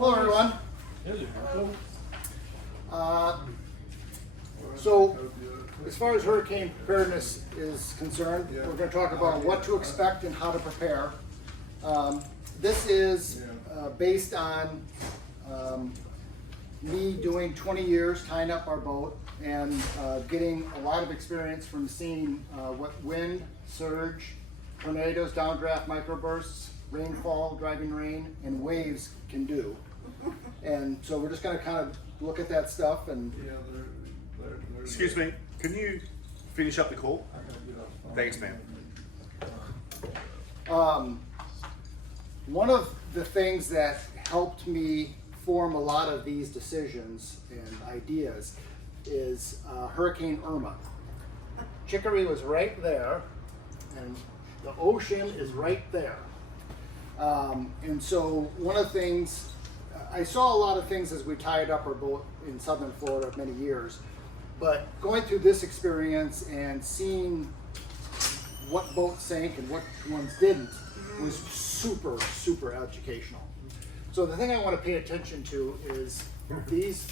Hello, everyone. So, as far as hurricane preparedness is concerned, we're going to talk about what to expect and how to prepare. This is based on me doing 20 years tying up our boat and getting a lot of experience from seeing what wind, surge, tornadoes, downdraft, microbursts, rainfall, driving rain, and waves can do. And so we're just going to kind of look at that stuff and. Excuse me, can you finish up the call? Thanks, man. One of the things that helped me form a lot of these decisions and ideas is Hurricane Irma. Chicory was right there, and the ocean is right there. And so one of the things, I saw a lot of things as we tied up our boat in southern Florida many years, but going through this experience and seeing what boats sank and what ones didn't was super, super educational. So the thing I want to pay attention to is these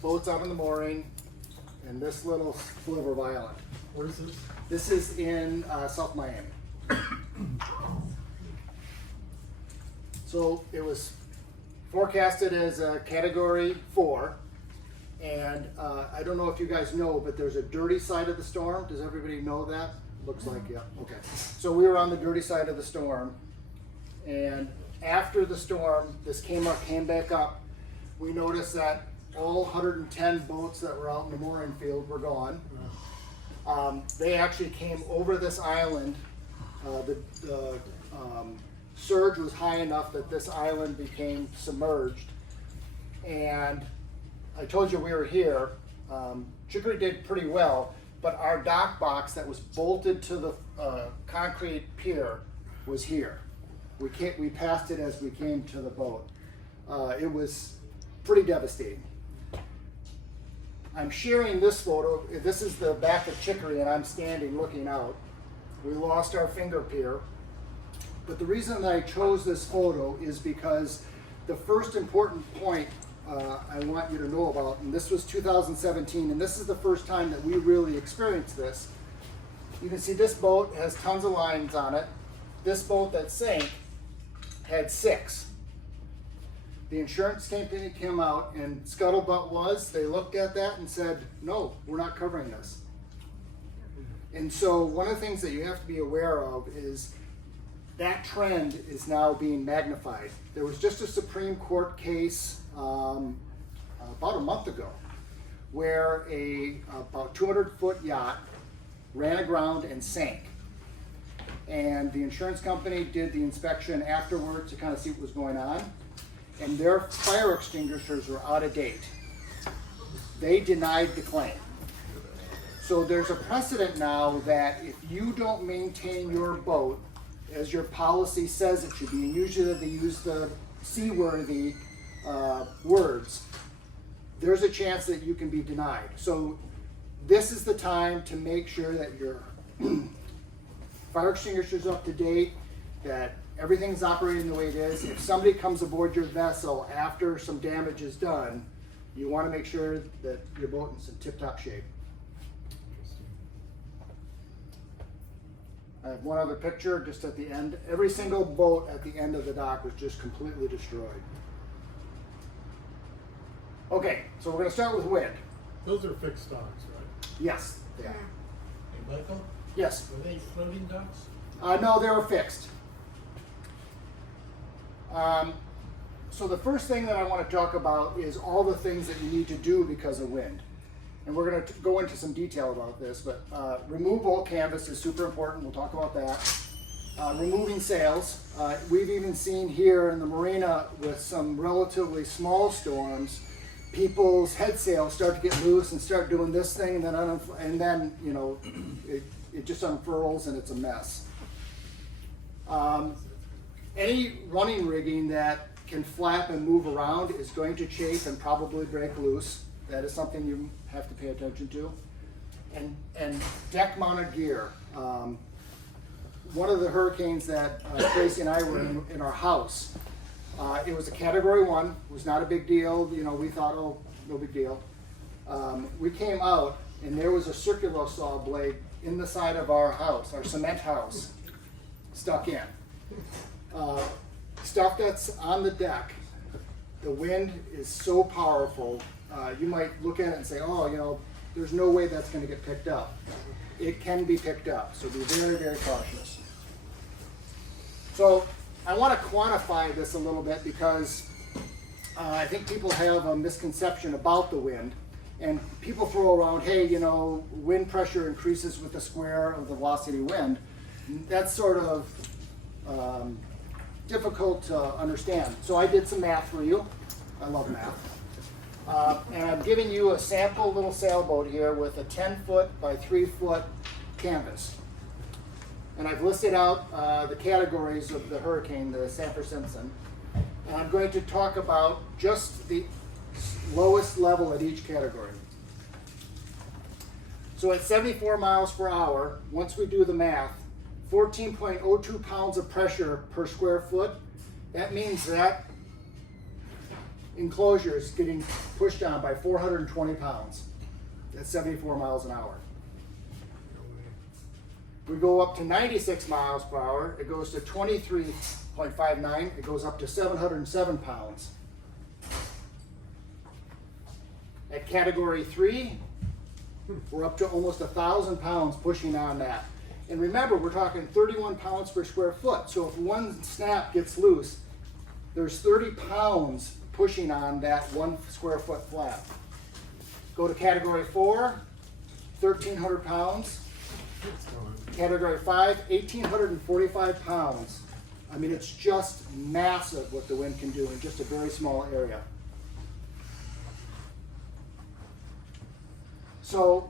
boats out on the mooring and this little sliver of island. Where is this? This is in South Miami. So it was forecasted as a Category 4, and I don't know if you guys know, but there's a dirty side of the storm. Does everybody know that? Looks like, yeah, okay. So we were on the dirty side of the storm, and after the storm, this came back up. We noticed that all 110 boats that were out in the mooring field were gone. They actually came over this island. The surge was high enough that this island became submerged. And I told you we were here. Chicory did pretty well, but our dock box that was bolted to the concrete pier was here. We passed it as we came to the boat. It was pretty devastating. I'm sharing this photo. This is the back of Chicory, and I'm standing looking out. We lost our finger pier. But the reason that I chose this photo is because the first important point I want you to know about, and this was 2017, and this is the first time that we really experienced this. You can see this boat has tons of lines on it. This boat that sank had 6. The insurance company came out, and scuttlebutt was, they looked at that and said, no, we're not covering this. And so one of the things that you have to be aware of is that trend is now being magnified. There was just a Supreme Court case about a month ago where a about 200-foot yacht ran aground and sank. And the insurance company did the inspection afterwards to kind of see what was going on. And their fire extinguishers were out of date. They denied the claim. So there's a precedent now that if you don't maintain your boat as your policy says it should be, and usually they use the seaworthy words, there's a chance that you can be denied. So this is the time to make sure that your fire extinguisher is up to date, that everything's operating the way it is. If somebody comes aboard your vessel after some damage is done, you want to make sure that your boat is in tip-top shape. I have one other picture just at the end. Every single boat at the end of the dock was just completely destroyed. Okay, so we're going to start with wind. Those are fixed docks, right? Yes, they are. Hey, Michael? Yes. Were they floating docks? No, they were fixed. So the first thing that I want to talk about is all the things that you need to do because of wind. And we're going to go into some detail about this, but remove old canvas is super important. We'll talk about that. Removing sails. We've even seen here in the Marina with some relatively small storms, people's head sails start to get loose and start doing this thing, and then you know, it just unfurls and it's a mess. Any running rigging that can flap and move around is going to chafe and probably break loose. That is something you have to pay attention to. And deck mounted gear. One of the hurricanes that Tracy and I were in our house, It was a category 1, it was not a big deal, you know, we thought, oh, no big deal. We came out and there was a circular saw blade in the side of our house, our cement house, stuck in. Stuff that's on the deck, the wind is so powerful, you might look at it and say, oh, you know, there's no way that's going to get picked up. It can be picked up, so be very, very cautious. So I want to quantify this a little bit because I think people have a misconception about the wind. And people throw around, hey, you know, wind pressure increases with the square of the velocity of wind. That's sort of difficult to understand. So I did some math for you. I love math. And I'm giving you a sample little sailboat here with a 10-foot by 3-foot canvas. And I've listed out the categories of the hurricane, the Sanford-Simpson. And I'm going to talk about just the lowest level at each category. So at 74 miles per hour, once we do the math, 14.02 pounds of pressure per square foot, that means that enclosure is getting pushed on by 420 pounds at 74 miles an hour. We go up to 96 miles per hour, it goes to 23.59, it goes up to 707 pounds. At category 3, we're up to almost 1,000 pounds pushing on that. And remember, we're talking 31 pounds per square foot. So if one snap gets loose, there's 30 pounds pushing on that 1 square foot flap. Go to category 4, 1,300 pounds. Category 5, 1,845 pounds. I mean, it's just massive what the wind can do in just a very small area. So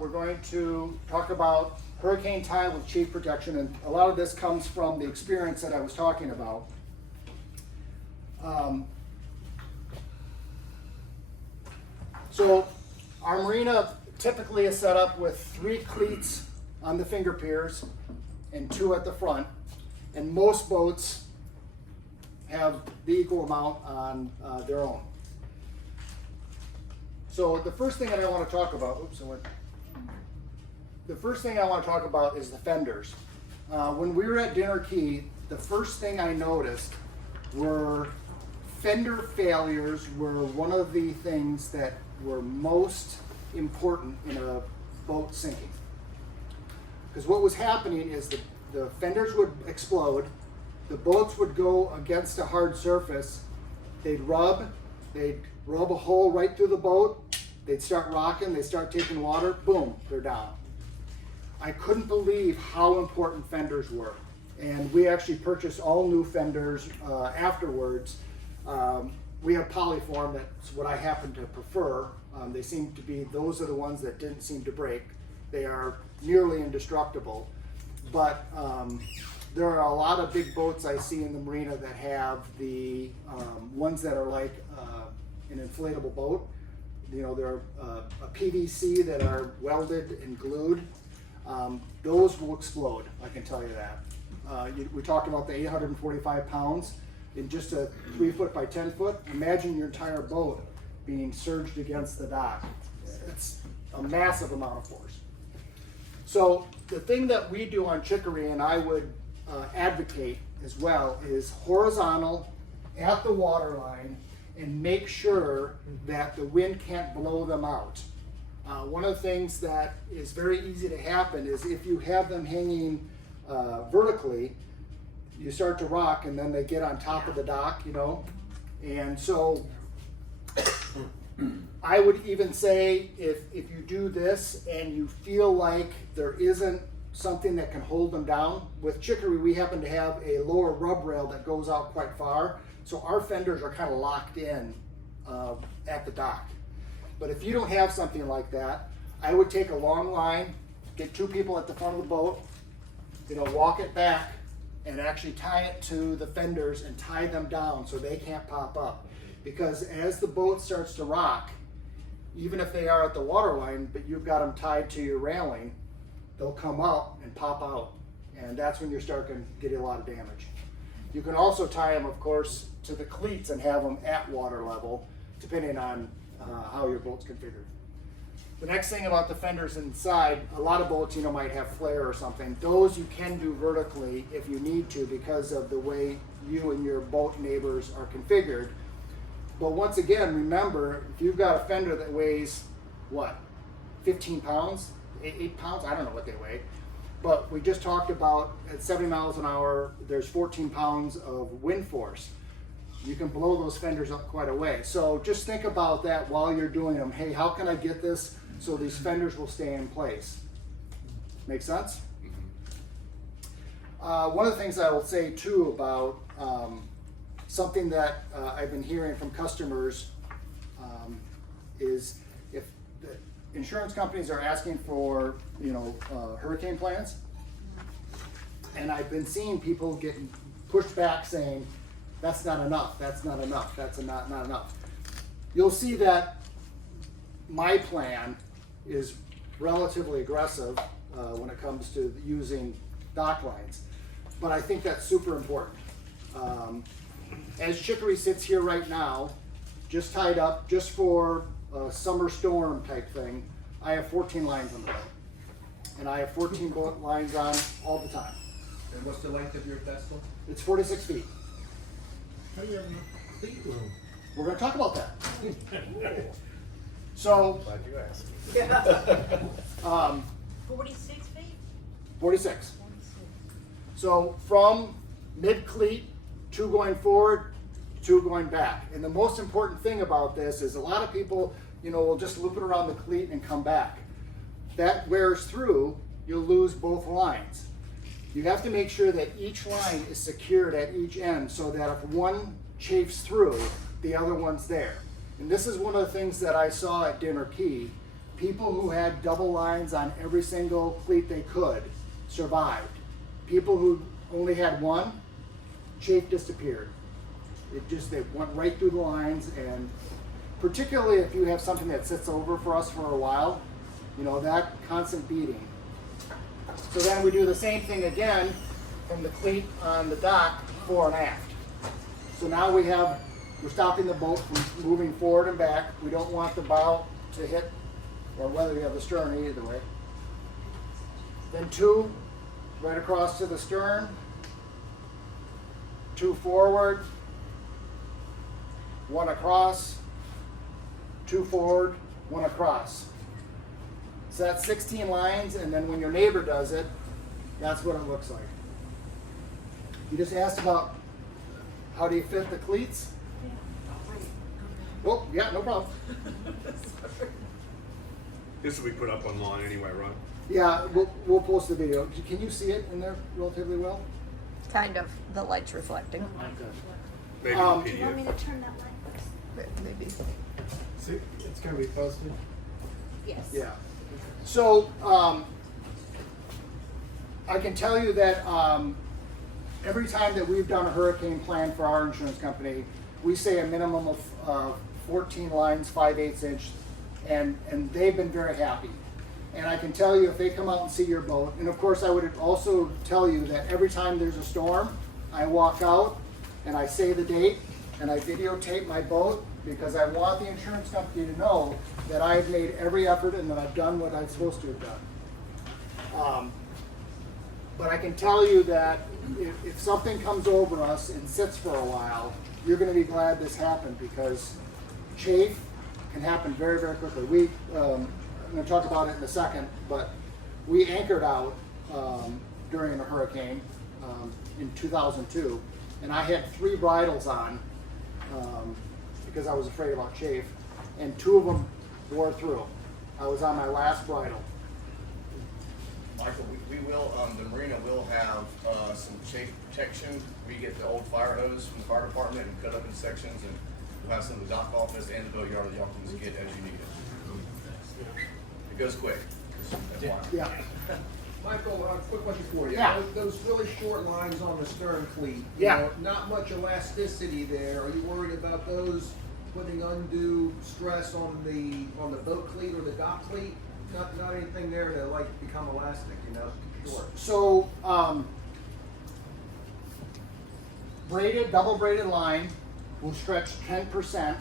we're going to talk about hurricane tide with chief protection, and a lot of this comes from the experience that I was talking about. So our marina typically is set up with 3 cleats on the finger piers and 2 at the front, and most boats have the equal amount on their own. So the first thing that I want to talk about, the first thing I want to talk about is the fenders. When we were at Dinner Key, the first thing I noticed were fender failures were one of the things that were most important in a boat sinking. Because what was happening is the fenders would explode, the boats would go against a hard surface, they'd rub a hole right through the boat, they'd start rocking, they'd start taking water, boom, they're down. I couldn't believe how important fenders were. And we actually purchased all new fenders afterwards. We have polyform, that's what I happen to prefer. They seem to be, those are the ones that didn't seem to break. They are nearly indestructible. But there are a lot of big boats I see in the marina that have the ones that are like an inflatable boat. You know, they're a PVC that are welded and glued. Those will explode, I can tell you that. We talked about the 845 pounds in just a 3-foot by 10-foot. Imagine your entire boat being surged against the dock. It's a massive amount of force. So the thing that we do on Chicory, and I would advocate as well, is horizontal at the water line and make sure that the wind can't blow them out. One of the things that is very easy to happen is if you have them hanging vertically, you start to rock and then they get on top of the dock, you know. And so I would even say if you do this and you feel like there isn't something that can hold them down, with Chicory we happen to have a lower rub rail that goes out quite far, so our fenders are kind of locked in at the dock. But if you don't have something like that, I would take a long line, get 2 people at the front of the boat, you know, walk it back and actually tie it to the fenders and tie them down so they can't pop up. Because as the boat starts to rock, even if they are at the water line, but you've got them tied to your railing, they'll come up and pop out. And that's when you're starting to get a lot of damage. You can also tie them, of course, to the cleats and have them at water level, depending on how your boat's configured. The next thing about the fenders inside, a lot of boats, might have flare or something. Those you can do vertically if you need to because of the way you and your boat neighbors are configured. But once again, remember, if you've got a fender that weighs, what, 15 pounds, 8 pounds? I don't know what they weigh. But we just talked about at 70 miles an hour, there's 14 pounds of wind force. You can blow those fenders up quite a way. So just think about that while you're doing them. Hey, how can I get this so these fenders will stay in place? Make sense? One of the things I will say too about something that I've been hearing from customers is if the insurance companies are asking for, hurricane plans, and I've been seeing people getting pushed back saying, that's not enough, that's not enough, that's not enough. You'll see that my plan is relatively aggressive when it comes to using dock lines, but I think that's super important. As Chicory sits here right now, just tied up, just for a summer storm type thing, I have 14 lines on the boat. And I have 14 boat lines on all the time. And what's the length of your vessel? It's 46 feet. How do you have enough cleat room? We're gonna talk about that. So, Glad you asked. 46 feet? 46. 46. So from mid-cleat, 2 going forward, 2 going back. And the most important thing about this is a lot of people, will just loop it around the cleat and come back. That wears through, you'll lose both lines. You have to make sure that each line is secured at each end so that if one chafes through, the other one's there. And this is one of the things that I saw at Dinner Key. People who had double lines on every single cleat they could survived. People who only had one, chafe disappeared. They went right through the lines, and particularly if you have something that sits over for us for a while, that constant beating. So then we do the same thing again from the cleat on the dock, fore and aft. So now we're stopping the boat from moving forward and back. We don't want the bow to hit, or whether you have the stern, either way. Then 2 right across to the stern, 2 forward, 1 across, 2 forward, 1 across. So that's 16 lines, and then when your neighbor does it, that's what it looks like. You just asked about how do you fit the cleats? Well, yeah, no problem. This will be put up online anyway, right? Yeah, we'll post the video. Can you see it in there relatively well? Kind of. The light's reflecting. Maybe Um, the You want me PDF. to turn that light? Maybe. See, it's gonna be posted. Yes. Yeah. So I can tell you that every time that we've done a hurricane plan for our insurance company, we say a minimum of 14 lines, 5/8 inch, and they've been very happy. And I can tell you if they come out and see your boat, and of course I would also tell you that every time there's a storm, I walk out and I say the date and I videotape my boat because I want the insurance company to know that I've made every effort and that I've done what I'm supposed to have done. But I can tell you that if something comes over us and sits for a while, you're going to be glad this happened because chafe can happen very, very quickly. I'm going to talk about it in a second, but we anchored out during a hurricane in 2002, and I had 3 bridles on because I was afraid about chafe, and 2 of them wore through. I was on my last bridle. Michael, we will, the Marina will have some chafe protection. We get the old fire hose from the fire department and cut up in sections, and we'll have some of the dock office and the boatyard that y'all can just get as you need it. It goes quick. Just FYI. Yeah. Michael, quick question for you. Yeah. Those really short lines on the stern cleat, Yeah. not much elasticity there. Are you worried about those putting undue stress on the boat cleat or the dock cleat? Not anything there to become elastic, short. So braided, double braided line will stretch 10%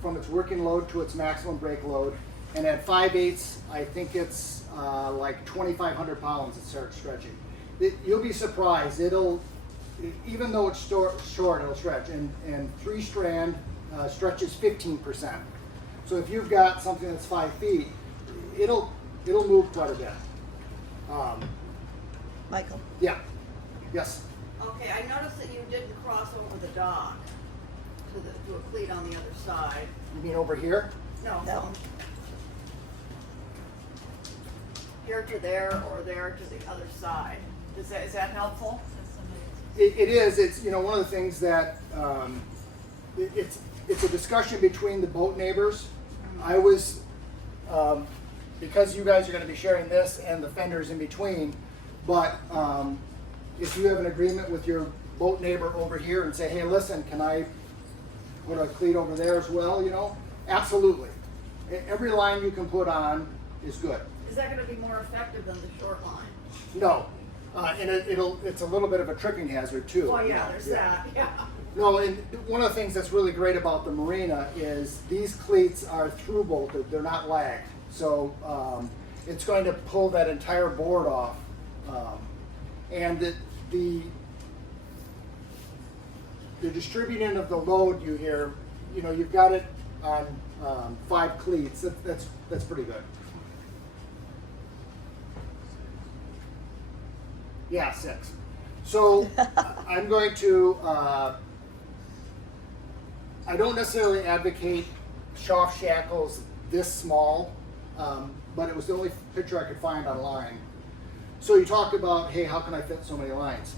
from its working load to its maximum brake load. And at 5/8, I think it's like 2,500 pounds it starts stretching. You'll be surprised. Even though it's short, it'll stretch. And 3-strand stretches 15%. So if you've got something that's 5 feet, it'll move quite a bit. Michael. Yeah. Yes. Okay, I noticed that you didn't cross over the dock to a cleat on the other side. You mean over here? No. No. Here to there or there to the other side. Is that helpful? It is. It's one of the things that it's a discussion between the boat neighbors. I was because you guys are going to be sharing this and the fenders in between, but if you have an agreement with your boat neighbor over here and say, hey, listen, can I put a cleat over there as well? Absolutely. Every line you can put on is good. Is that going to be more effective than the short line? No, and it's a little bit of a tripping hazard too. Well, yeah, there's that. Yeah. No, and one of the things that's really great about the Marina is these cleats are through bolted; they're not lagged, so it's going to pull that entire board off. And the distributing of the load you hear, you've got it on 5 cleats. That's pretty good. Yeah, 6. So I'm going to, I don't necessarily advocate shaft shackles this small, but it was the only picture I could find online. So you talked about, hey, how can I fit so many lines?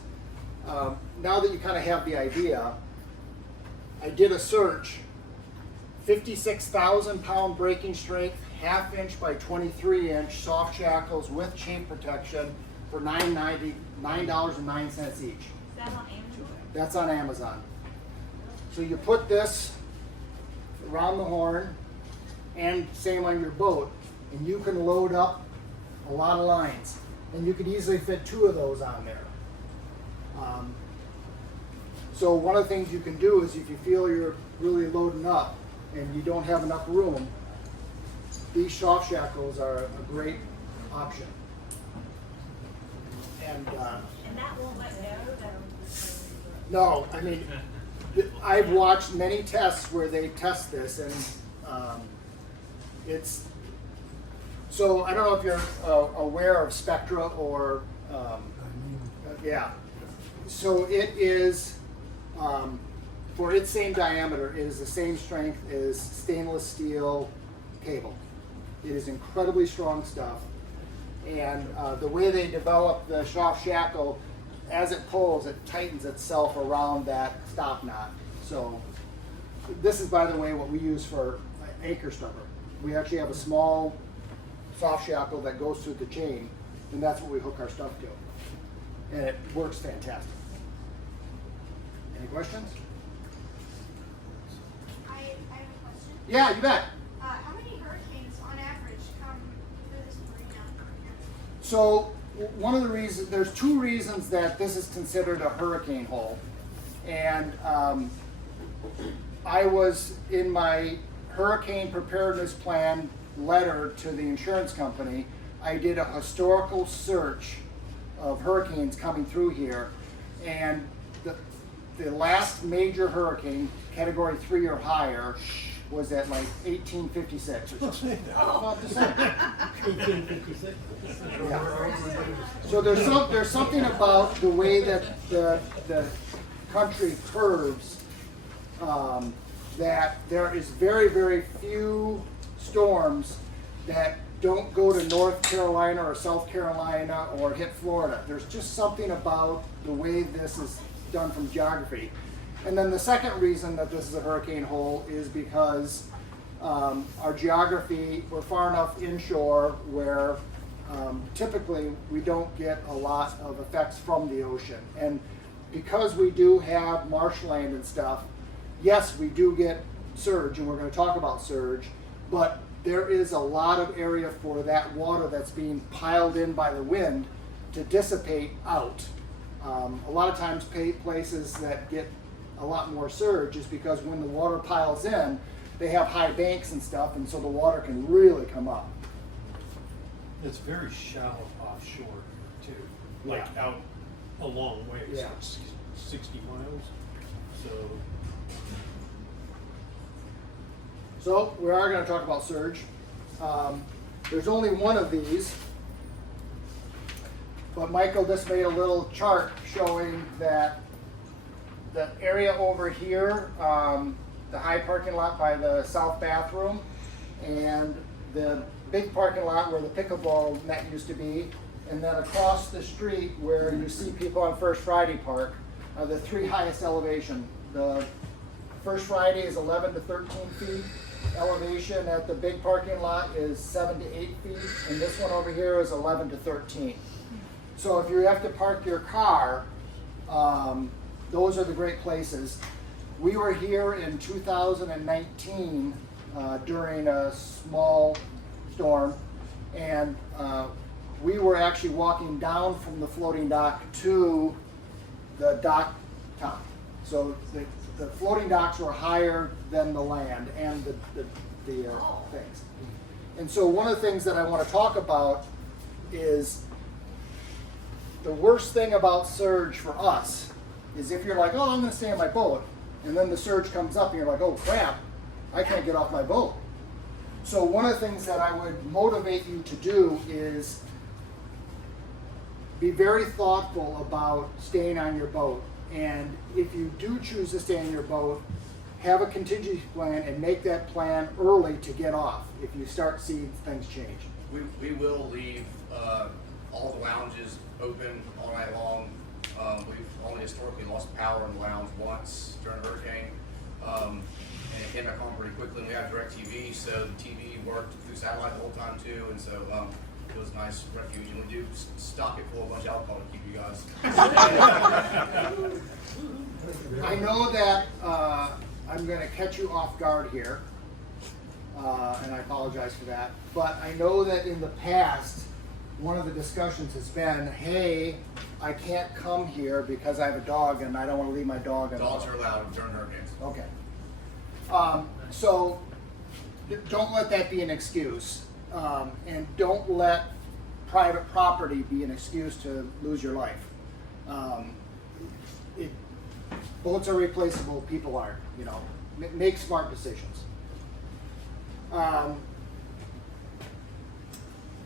Now that you kind of have the idea, I did a search, 56,000 pound braking strength, 1/2 inch by 23 inch soft shackles with chain protection for $9.09 each. Is that on Amazon? That's on Amazon. So you put this around the horn and same on your boat, and you can load up a lot of lines. And you could easily fit 2 of those on there. So one of the things you can do is if you feel you're really loading up and you don't have enough room, these soft shackles are a great option. And that won't let go? no, I mean, I've watched many tests where they test this, and it's, so I don't know if you're aware of Spectra or, yeah. So it is, for its same diameter, it is the same strength as stainless steel cable. It is incredibly strong stuff. And the way they develop the soft shackle, as it pulls, it tightens itself around that stop knot. So this is, by the way, what we use for anchor stubber. We actually have a small soft shackle that goes through the chain, and that's what we hook our stuff to. And it works fantastic. Any questions? I have a question. Yeah, you bet. How many hurricanes on average come through this marina? So one of the reasons, there's 2 reasons that this is considered a hurricane hole. And I was in my hurricane preparedness plan letter to the insurance company, I did a historical search of hurricanes coming through here, and the last major hurricane, category 3 or higher, was at like 1856 or something. About the same. 1856. Yeah. So there's something about the way that the country curves that there is very, very few storms that don't go to North Carolina or South Carolina or hit Florida. There's just something about the way this is done from geography. And then the second reason that this is a hurricane hole is because our geography, we're far enough inshore where typically we don't get a lot of effects from the ocean. And because we do have marshland and stuff, yes, we do get surge, and we're going to talk about surge, but there is a lot of area for that water that's being piled in by the wind to dissipate out. A lot of times places that get a lot more surge is because when the water piles in, they have high banks and stuff, and so the water can really come up. It's very shallow offshore too, like Yeah. out a long ways, Yeah. like 60 miles. So we are going to talk about surge. There's only one of these, but Michael just made a little chart showing that the area over here, the high parking lot by the south bathroom, and the big parking lot where the pickleball net used to be, and then across the street where you see people on First Friday Park, are the three highest elevation. The First Friday is 11 to 13 feet. Elevation at the big parking lot is 7 to 8 feet, and this one over here is 11 to 13. So if you have to park your car, those are the great places. We were here in 2019 during a small storm, and we were actually walking down from the floating dock to the dock top. So the floating docks were higher than the land and the things. And so one of the things that I want to talk about is the worst thing about surge for us is if you're like, oh, I'm going to stay in my boat, and then the surge comes up and you're like, oh crap, I can't get off my boat. So one of the things that I would motivate you to do is be very thoughtful about staying on your boat. And if you do choose to stay on your boat, have a contingency plan and make that plan early to get off if you start seeing things change. We will leave all the lounges open all night long. We've only historically lost power in the lounge once during a hurricane. And it came back on pretty quickly. We have DirecTV, so the TV worked through satellite the whole time too, and so it was a nice refuge. And we do stock it full of a bunch of alcohol to keep you guys. I know that I'm going to catch you off guard here, and I apologize for that. But I know that in the past, one of the discussions has been, hey, I can't come here because I have a dog and I don't want to leave my dog. Dogs are allowed during hurricanes. Okay. So don't let that be an excuse, and don't let private property be an excuse to lose your life. Boats are replaceable, people aren't, you know. Make smart decisions.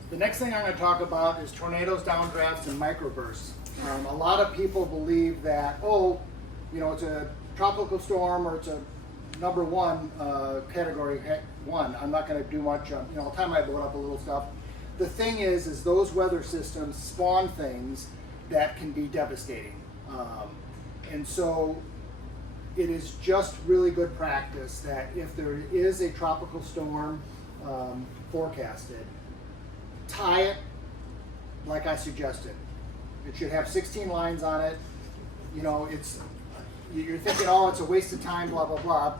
The next thing I'm going to talk about is tornadoes, downdrafts, and microbursts. A lot of people believe that, oh, you know, it's a tropical storm or it's a number one category one. I'm not going to do much. You know, I'll tie my boat up a little stuff. The thing is those weather systems spawn things that can be devastating, and so it is just really good practice that if there is a tropical storm forecasted, tie it like I suggested. It should have 16 lines on it. You know, you're thinking, oh, it's a waste of time, blah, blah, blah.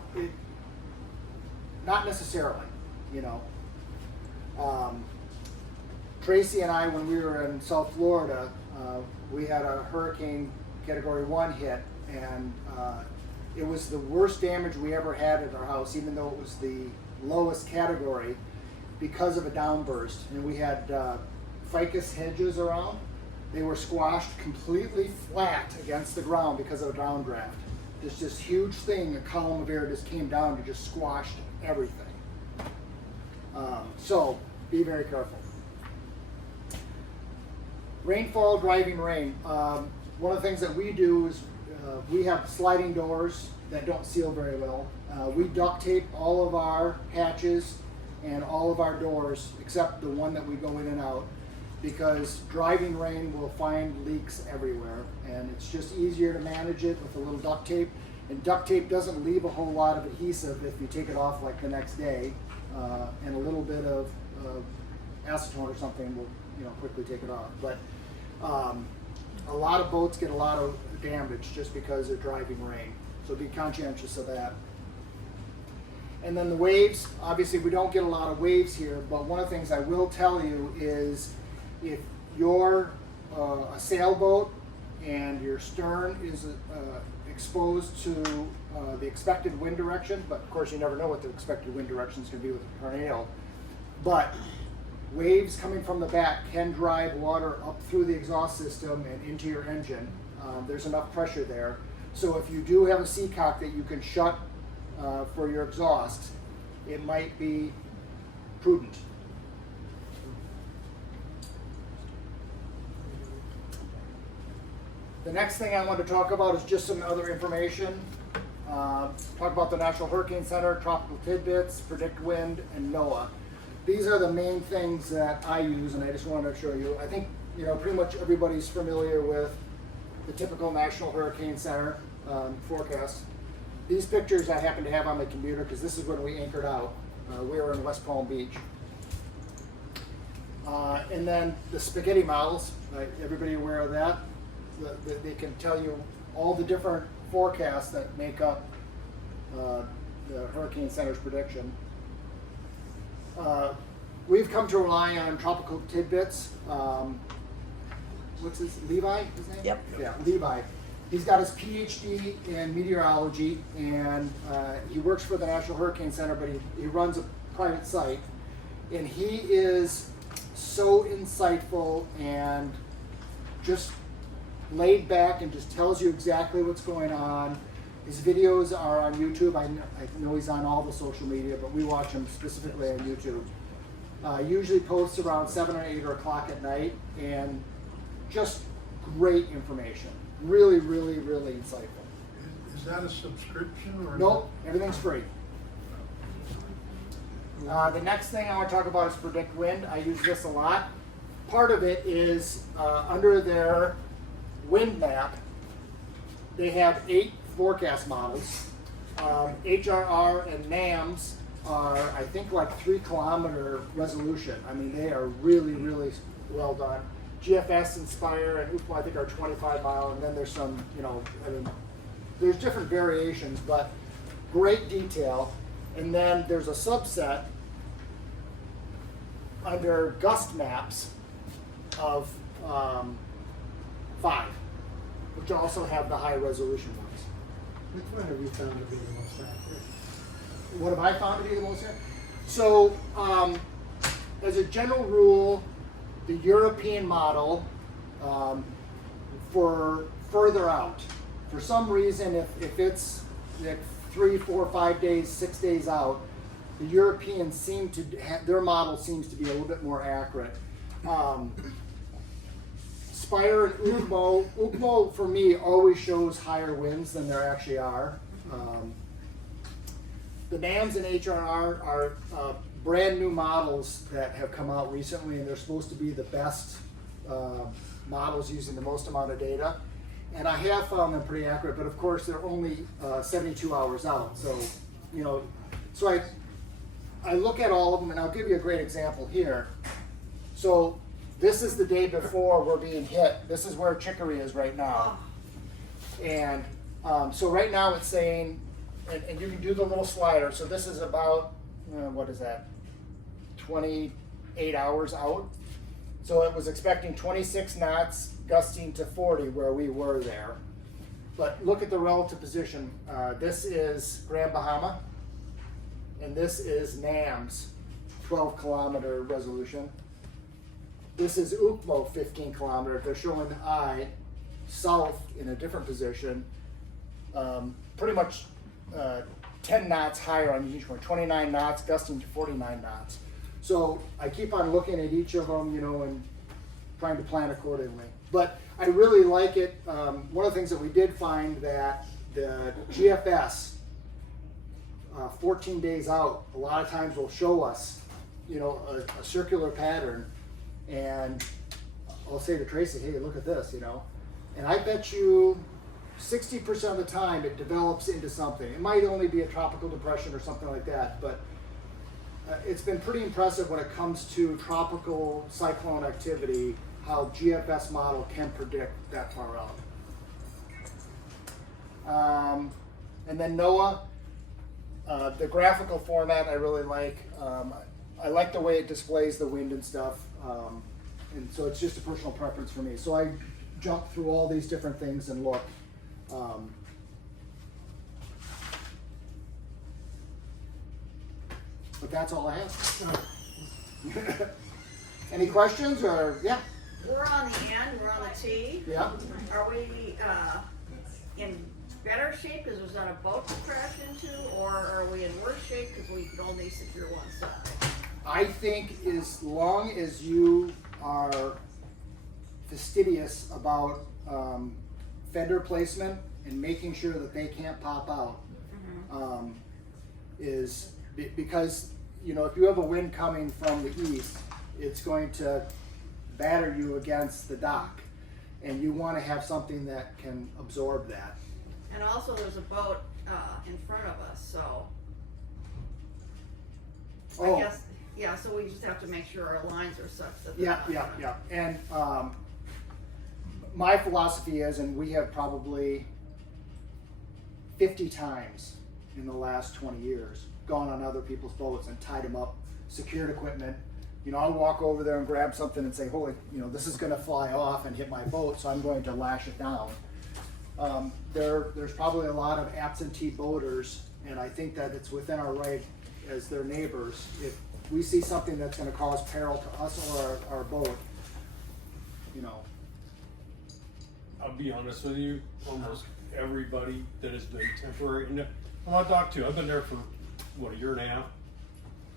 Not necessarily, you know. Tracy and I, when we were in South Florida, we had a hurricane category 1 hit, and it was the worst damage we ever had at our house, even though it was the lowest category, because of a downburst. And we had ficus hedges around. They were squashed completely flat against the ground because of a downdraft. Just this huge thing, a column of air just came down and just squashed everything. So be very careful. Rainfall, driving rain. One of the things that we do is we have sliding doors that don't seal very well. We duct tape all of our hatches and all of our doors except the one that we go in and out, because driving rain will find leaks everywhere, and it's just easier to manage it with a little duct tape. And duct tape doesn't leave a whole lot of adhesive if you take it off like the next day, and a little bit of acetone or something will, you know, quickly take it off. But a lot of boats get a lot of damage just because they're driving rain, so be conscientious of that. And then the waves, obviously we don't get a lot of waves here, but one of the things I will tell you is if you're a sailboat and your stern is exposed to the expected wind direction, but of course you never know what the expected wind direction is going to be with a tornado. But waves coming from the back can drive water up through the exhaust system and into your engine. There's enough pressure there. So if you do have a seacock that you can shut for your exhaust, it might be prudent. The next thing I want to talk about is just some other information. Talk about the National Hurricane Center, tropical tidbits, predict wind, and NOAA. These are the main things that I use, and I just wanted to show you. I think pretty much everybody's familiar with the typical National Hurricane Center forecast. These pictures I happen to have on my computer because this is when we anchored out. We were in West Palm Beach. And then the spaghetti models, everybody aware of that? They can tell you all the different forecasts that make up the Hurricane Center's prediction. We've come to rely on tropical tidbits. What's his name? Yep. Yeah, Levi. He's got his PhD in meteorology, and he works for the National Hurricane Center, but he runs a private site. And he is so insightful and just laid back and just tells you exactly what's going on. His videos are on YouTube. I know he's on all the social media, but we watch him specifically on YouTube. Usually posts around 7 or 8 or o'clock at night, and just great information. Really, really, really insightful. Is that a subscription or? Nope, everything's free. The next thing I want to talk about is predict wind. I use this a lot. Part of it is under their wind map, they have 8 forecast models. HRR and NAMS are, I think, like 3-kilometer resolution. I mean, they are really, really well done. GFS, Inspire, and UFO, I think, are 25-mile, and then there's some, there's different variations, but great detail. And then there's a subset under gust maps of 5, which also have the high resolution ones. Which one have you found to be the most accurate? What have I found to be the most accurate? So, as a general rule, the European model for further out. For some reason, if it's like 3, 4, 5 days, 6 days out, the Europeans seem to their model seems to be a little bit more accurate. Spire and UFO for me always shows higher winds than there actually are. The NAMS and HRR are brand new models that have come out recently, and they're supposed to be the best models using the most amount of data. And I have found them pretty accurate, but of course they're only 72 hours out. So, so I look at all of them, and I'll give you a great example here. So this is the day before we're being hit. This is where Chicory is right now. And so right now it's saying, and you can do the little slider. So this is about, what is that, 28 hours out. So it was expecting 26 knots, gusting to 40 where we were there. But look at the relative position. This is Grand Bahama, and this is NAMS, 12-kilometer resolution. This is UPMO, 15-kilometer. They're showing the eye south in a different position, pretty much 10 knots higher on each one, 29 knots, gusting to 49 knots. So I keep on looking at each of them, and trying to plan accordingly. But I really like it. One of the things that we did find that the GFS, 14 days out, a lot of times will show us, a circular pattern. And I'll say to Tracy, hey, look at this, and I bet you 60% of the time it develops into something. It might only be a tropical depression or something like that, but it's been pretty impressive when it comes to tropical cyclone activity, how GFS model can predict that far out. And then NOAA, the graphical format I really like. I like the way it displays the wind and stuff. And so it's just a personal preference for me. So I jump through all these different things and look. But that's all I have. Any questions or, yeah, We're on the end, we're on the T. yeah. Are we, in better shape because there's not a boat to crash into, or are we in worse shape because we could only secure one side? I think as long as you are fastidious about fender placement and making sure that they can't pop out, because, you know, if you have a wind coming from the east, it's going to batter you against the dock, and you want to have something that can absorb that. And also there's a boat, in front of us, so. I Oh. guess, yeah, so we just have to make sure our lines are such that. Yeah, yeah. And my philosophy is, and we have probably 50 times in the last 20 years gone on other people's boats and tied them up, secured equipment. You know, I'll walk over there and grab something and say, holy, you know, this is gonna fly off and hit my boat, so I'm going to lash it down. There's probably a lot of absentee boaters, and I think that it's within our right as their neighbors. If we see something that's gonna cause peril to us or our boat, you know. I'll be honest with you, almost everybody that has been temporary, and I'm on dock too, I've been there for, what, a year and a half?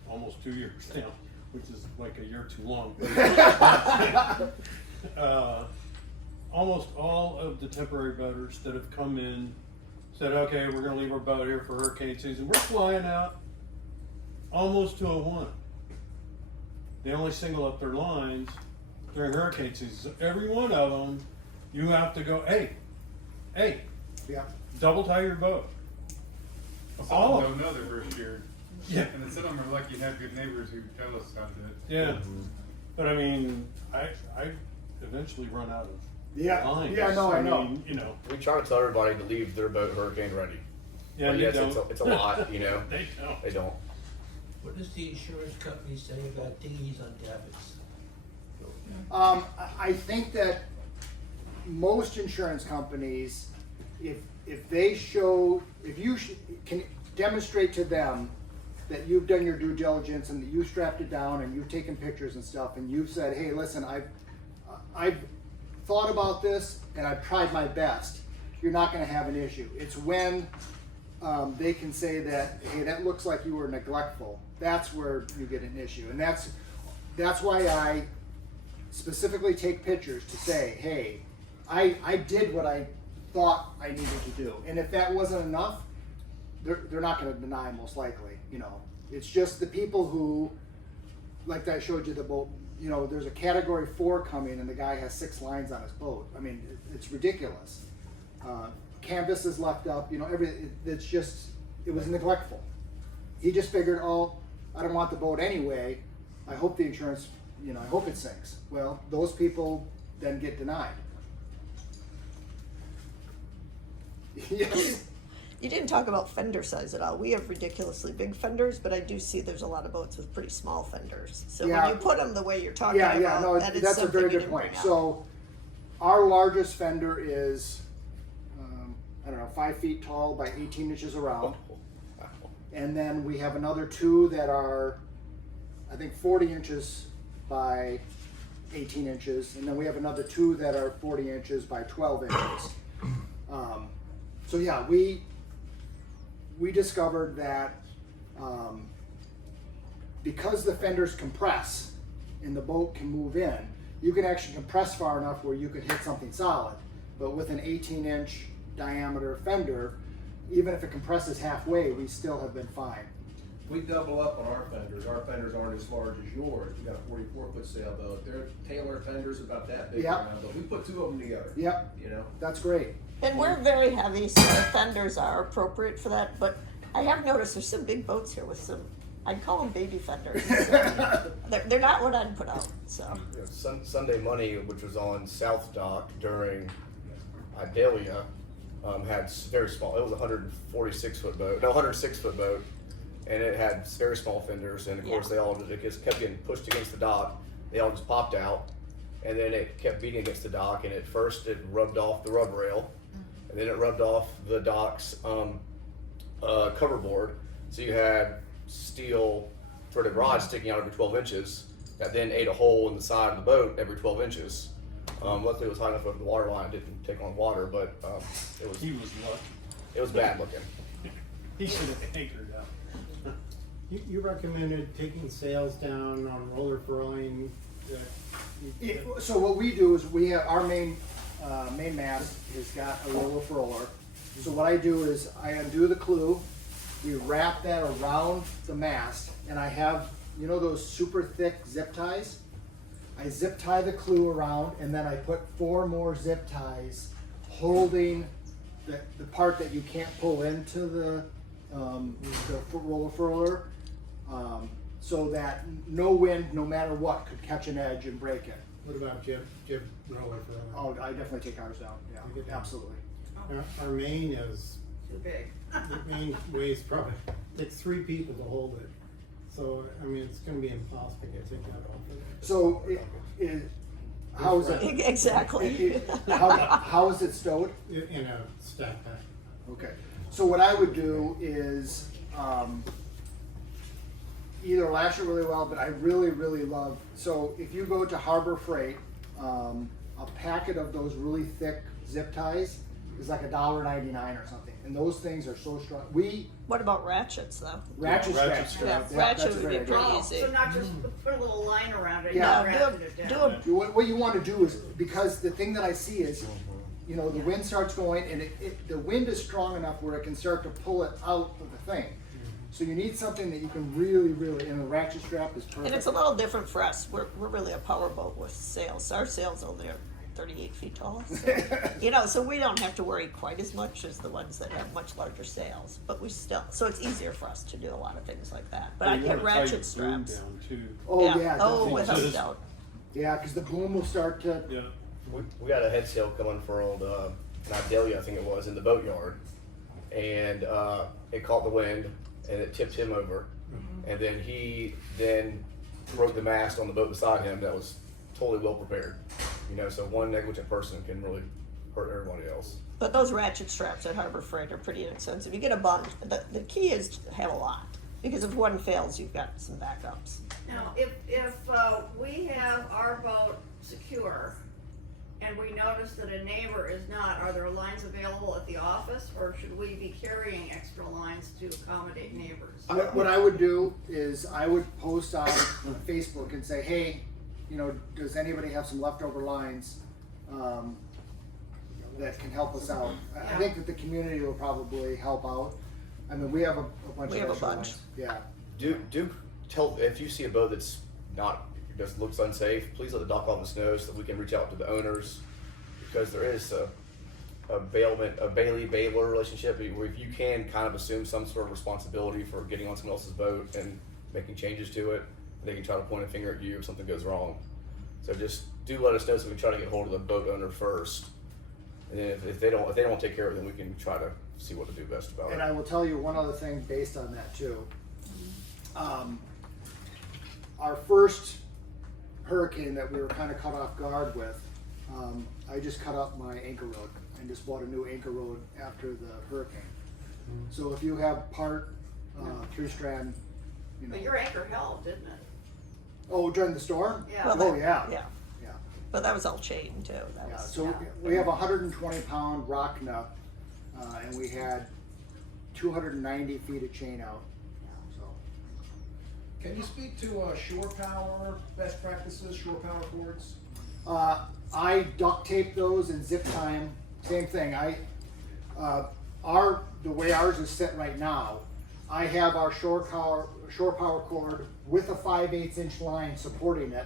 Almost 2 years now, which is like a year too long. Almost all of the temporary boaters that have come in said, okay, we're gonna leave our boat here for hurricane season, we're flying out almost to a 1. They only single up their lines during hurricane season, so every one of them, you have to go, hey, Yeah. double tie your boat. Well, All some of don't know their first year. Yeah. And then some of them are lucky to have good neighbors who tell us how to do it. Yeah, but I mean, I eventually run out of Yeah, lines. yeah, no, I know. mean, you know, We try to tell everybody to leave their boat hurricane ready. yeah, But they yes, don't. it's a lot, you know. They don't. They don't. What does the insurance company say about dinghies on davits? I think that most insurance companies, if they show, if you can demonstrate to them that you've done your due diligence and that you strapped it down and you've taken pictures and stuff and you've said, hey, listen, I've thought about this and I've tried my best, you're not going to have an issue. It's when they can say that, hey, that looks like you were neglectful. That's where you get an issue, and that's why I specifically take pictures to say, hey, I did what I thought I needed to do, and if that wasn't enough, they're not going to deny, most likely. You know, it's just the people who, like I showed you the boat. You know, there's a category 4 coming, and the guy has 6 lines on his boat. I mean, it's ridiculous. Canvas is left up. You know, it's just, it was neglectful. He just figured, oh, I don't want the boat anyway. I hope the insurance, you know, I hope it sinks. Well, those people then get denied. Yes. You didn't talk about fender size at all. We have ridiculously big fenders, but I do see there's a lot of boats with pretty small fenders. So Yeah. when you put them the way you're talking Yeah, about, no, that is that's a something very you good didn't point. bring up. So, our largest fender is, I don't know, 5 feet tall by 18 inches around. And then we have another 2 that are, I think, 40 inches by 18 inches. And then we have another 2 that are 40 inches by 12 inches. So yeah, we discovered that because the fenders compress and the boat can move in, you can actually compress far enough where you could hit something solid. But with an 18-inch diameter fender, even if it compresses halfway, we still have been fine. We double up on our fenders. Our fenders aren't as large as yours. We got a 44-foot sailboat. They're Taylor fenders about that big Yep. around, but we put 2 of them together. Yep, You know? that's great. And we're very heavy, so the fenders are appropriate for that. But I have noticed there's some big boats here with some, I'd call them baby fenders. They're not what I'd put out, so. You know, Sunday Money, which was on South Dock during Idalia, had very small. It was a 146-foot boat, no, 106-foot boat, and it had very small fenders. And of course, they all just kept getting pushed against the dock. They all just popped out, and then it kept beating against the dock, and at first it rubbed off the rub rail, and then it rubbed off the dock's cover board. So you had steel threaded rod sticking out every 12 inches that then ate a hole in the side of the boat every 12 inches. Luckily it was high enough over the water line, it didn't take on water, but He was lucky. it was bad looking. He should have anchored out. You recommended taking sails down on roller furling. So what we do is we have our main mast has got a roller furler. So what I do is I undo the clew, we wrap that around the mast, and I have, you know, those super thick zip ties? I zip tie the clew around, and then I put 4 more zip ties holding the part that you can't pull into the roller furler, so that no wind, no matter what, could catch an edge and break it. What about jib roller furling? Oh, I definitely take ours down. You Yeah, get down. absolutely. Our main is, Too big. the main weighs probably, takes 3 people to hold it. So, I mean, it's gonna be impossible to take that off of there. So, how is it? Exactly. How is it stowed? In a stack pack. Okay. So what I would do is either lash it really well, but I really, really love. So if you go to Harbor Freight, a packet of those really thick zip ties is like $1.99 or something, and those things are so strong. What about ratchets though? Ratchet ratchet straps. Yeah, That's ratchet a would be great pretty idea. easy. So not just put a little line around it, Yeah. and No, ratchet it down. What you want to do is, because the thing that I see is, you know, the wind starts going, and the wind is strong enough where it can start to pull it out of the thing. So you need something that you can really, and the ratchet strap is perfect. And it's a little different for us. We're really a power boat with sails. Our sails only are 38 feet tall. So, you know, so we don't have to worry quite as much as the ones that have much larger sails. But we still, so it's easier for us to do a lot of things like that. But I You get want a tight ratchet boom straps. down too. Oh yeah, Oh, definitely. without a Just- doubt. Yeah, because the boom will start to. Yeah. We got a head sail coming for old Nidelia, I think it was, in the boatyard, and it caught the wind and it tipped him over, and then he broke the mast on the boat beside him that was totally well prepared. You know, so one negligent person can really hurt everybody else. But those ratchet straps at Harbor Freight are pretty inexpensive. You get a bunch. The key is to have a lot, because if one fails, you've got some backups. Now, if we have our boat secure and we notice that a neighbor is not, are there lines available at the office, or should we be carrying extra lines to accommodate neighbors? What I would do is I would post on Facebook and say, hey, you know, does anybody have some leftover lines that can help us out? I think that the community will probably help out. I mean, we have a bunch We of have a extra bunch. lines. Yeah. Do tell if you see a boat that's not just looks unsafe, please let the dock office know so that we can reach out to the owners, because there is a bailey-bailer relationship where if you can kind of assume some sort of responsibility for getting on someone else's boat and making changes to it, they can try to point a finger at you if something goes wrong. So just do let us know so we can try to get hold of the boat owner first, and then if they don't take care of it, then we can try to see what to do best about And it. I will tell you one other thing based on that too. Our first hurricane that we were kind of caught off guard with, I just cut up my anchor rod and just bought a new anchor rod after the hurricane. So if you have part 3-strand, you know. But your anchor held, didn't it? Oh, during the storm? Yeah. Well, Oh, that- yeah. Yeah. Yeah. But that was all chain too. That Yeah, was, so we have a 120-pound rock nut, and we had 290 feet of chain out. So Can you speak to shore power best practices, shore power cords? I duct tape those and zip tie them. Same thing. The way ours is set right now, I have our shore power cord with a 5/8 inch line supporting it,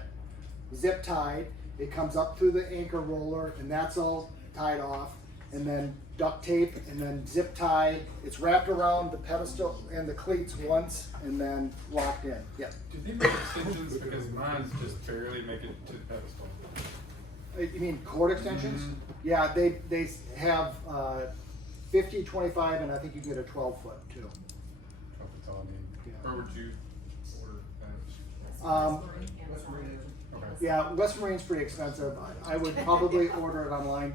zip tied. It comes up through the anchor roller, and that's all tied off, and then duct tape, and then zip tie. It's wrapped around the pedestal and the cleats once, and then locked in. Yeah. Do they make extensions? Because mine's just barely make it to the pedestal. You mean cord extensions? Mhm. Yeah, they have 50, 25, and I think you get a 12-foot too. That's all I need. Yeah. Where would you order those? West Marina. Okay. Yeah, West Marine's pretty expensive. I would probably order it online.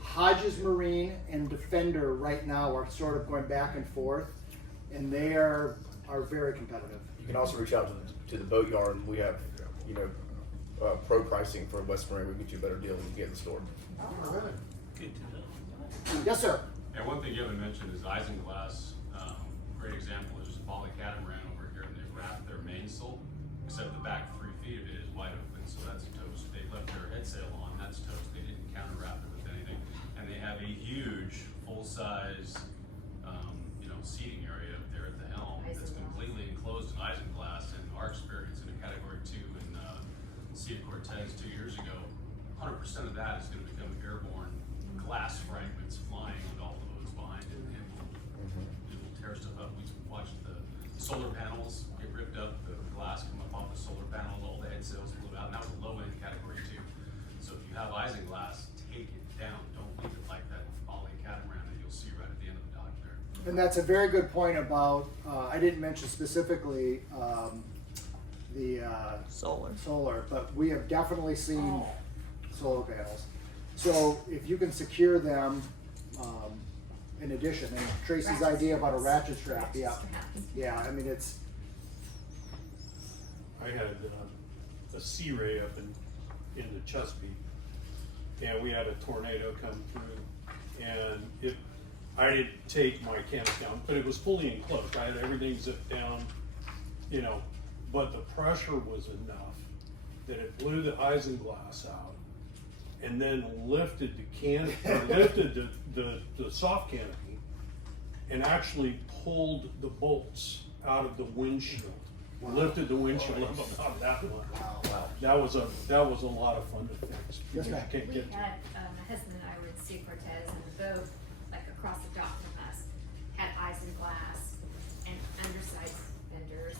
Hodges Marine and Defender right now are sort of going back and forth, and they are very competitive. You can also reach out to the boat yard. We have, you know, pro pricing for West Marine. We get you a better deal than you get in the store. Good to know. Yes, sir. And one thing you haven't mentioned is isinglass. Great example is just a poly catamaran over here, and they wrapped their mainsail, except the back 3 feet of it is wide open, so that's toast. They left their head sail on, that's toast. They didn't counter wrap it with anything, and they have a huge full-size, seating area up there at the helm that's completely enclosed in isinglass. And our experience in a Category 2 in Sea of Cortez 2 years ago, 100% of that is going to become airborne glass fragments flying with all the boats behind it, and it will tear stuff up. We watched the solar panels get ripped up, the glass come up off the solar panels, all the head sails flew out, and that was a low-end Category 2. So if you have isinglass, take it down. Don't leave it like that poly catamaran that you'll see right at the end of the dock there. And that's a very good point about, I didn't mention specifically the solar, but we have definitely seen solar panels. So if you can secure them, in addition, and Tracy's idea about a ratchet strap, yeah, I mean, it's. I had a Sea Ray up in the Chesapeake, and we had a tornado come through, and I didn't take my canopy down, but it was fully enclosed. I had everything zipped down, but the pressure was enough that it blew the isinglass out, and then lifted the canopy, lifted the soft canopy, and actually pulled the bolts out of the windshield. Lifted the windshield up about that much. Wow. That was a lot of fun to fix. Yes, ma'am. You can't We get had, my husband and I were in Sea Cortez, and the boat, like across the dock from us, had isinglass and underside fenders.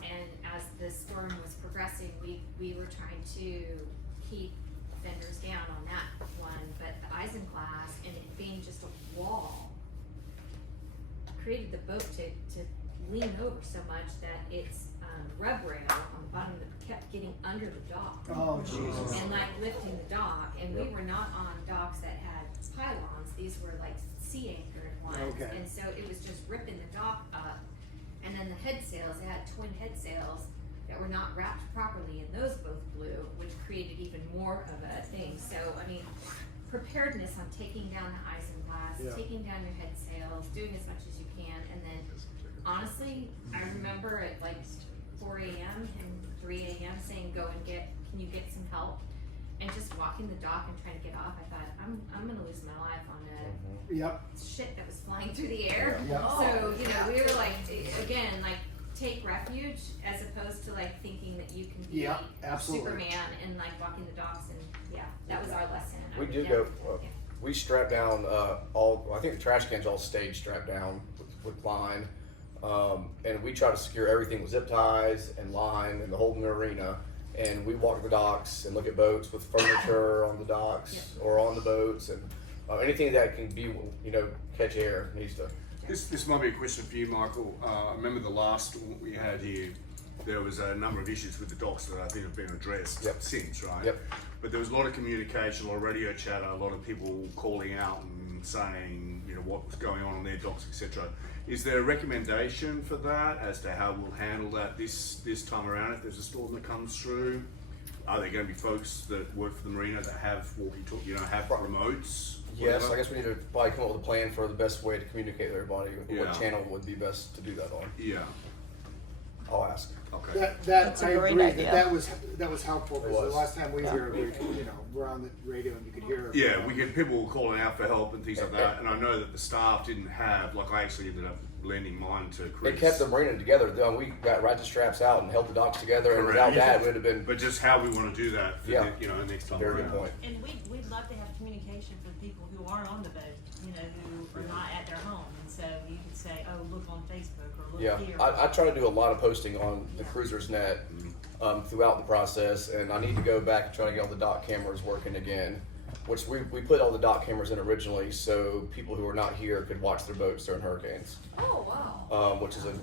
And as the storm was progressing, we were trying to keep fenders down on that one, but the isinglass and it being just a wall created the boat to lean over so much that its rub rail on the bottom kept getting under the dock. Oh, Jesus. And like lifting the dock, and we were not on docks that had pylons, these were like sea anchored ones. Okay. And so it was just ripping the dock up. And then the head sails, it had twin head sails that were not wrapped properly, and those both blew, which created even more of a thing. So, I mean, preparedness on taking down the isinglass, taking down your head sails, doing as much as you can, and then honestly, I remember at like 4 a.m. and 3 a.m. saying, can you get some help? And just walking the dock and trying to get off, I thought, I'm gonna lose my life on shit that was flying through the air. So, we were like, again, like, take refuge as opposed to like thinking that you can be Superman and like walking the docks, and that was our lesson. We do we strap down I think the trash cans all stayed strapped down with line. And we try to secure everything with zip ties and line and the whole marina. And we walk the docks and look at boats with furniture on the docks or on the boats, and anything that can be, catch air needs to. This might be a question for you, Michael. I remember the last one we had here, there was a number of issues with the docks that I think have been addressed since, right? Yep. But there was a lot of communication, a lot of radio chatter, a lot of people calling out and saying, what was going on their docks, etc. Is there a recommendation for that as to how we'll handle that this time around if there's a storm that comes through? Are there going to be folks that work for the marina that have walkie-talkie, have remotes? Yes, whatever? I guess we need to probably come up with a plan for the best way to communicate with everybody. What channel would be best to do that on? Yeah. I'll ask. Okay. That's a I great agree idea. that was helpful, because the was. last time we were, we're on the radio and you could hear. Yeah, people were calling out for help and things like that, and I know that the staff didn't have, I actually ended up lending mine to Chris. It kept the marina together. We got ratchet straps out and held the docks together, and without that, it would have been. But just how we want to do that, for next time Very around. good point. And we'd love to have communication for the people who are on the boat, who are not at their home. And so you could say, oh, look on Facebook or look here. I try to do a lot of posting on the Cruiser's Net throughout the process, and I need to go back and try to get all the dock cameras working again, which we put all the dock cameras in originally so people who are not here could watch their boats during hurricanes. Oh, wow. Which is a